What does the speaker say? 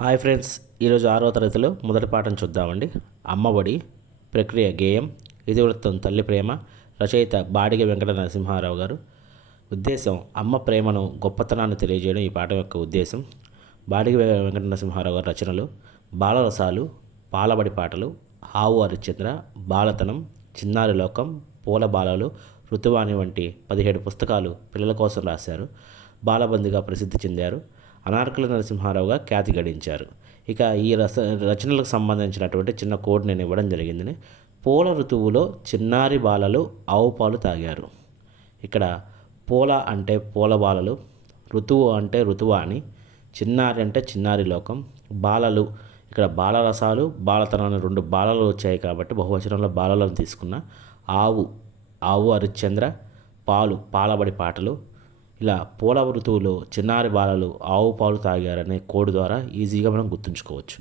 Hi friends, ఈరోజు 6వ తరగతిలో మొదటి పాఠం చూద్దామండి. అమ్మఒడి ప్రక్రియ గేయం, ఇతివృత్తం తల్లి ప్రేమ, రచయిత బాడిగ వెంకట నరసింహారావు గారు. ఉద్దేశం అమ్మ ప్రేమను గొప్పతనాన్ని తెలియజేయడం ఈ పాఠం యొక్క ఉద్దేశం. బాడిగ వెంకట నరసింహారావు గారి రచనలు బాలరసాలు, పాలబడి పాటలు, ఆవు హరిశ్చంద్ర, బాలతనం, చిన్నారి లోకం, పూల బాలలు, ఋతువాణి వంటి 17 పుస్తకాలు పిల్లల కోసం రాశారు. బాలబందిగా ప్రసిద్ధి చెందారు. అనార్కలి నరసింహారావుగా ఖ్యాతి గడించారు. ఇక ఈ రచనలకు సంబంధించినటువంటి చిన్న కోడ్ నేను ఇవ్వడం జరిగింది. పూల ఋతువులో చిన్నారి బాలలు ఆవు పాలు తాగారు. ఇక్కడ పూల అంటే పూల బాలలు, ఋతువు అంటే ఋతువాణి, చిన్నారి అంటే చిన్నారి లోకం, బాలలు ఇక్కడ బాలరసాలు, బాలతనం అనే 2 బాలలు వచ్చాయి కాబట్టి బహువచనంలో బాలలను తీసుకున్న. ఆవు ఆవు హరిశ్చంద్ర, పాలు పాలబడి పాటలు. ఇలా పూల ఋతువులో చిన్నారి బాలలు ఆవు పాలు తాగారనే కోడ్ ద్వారా ఈజీగా మనం గుర్తుంచుకోవచ్చు.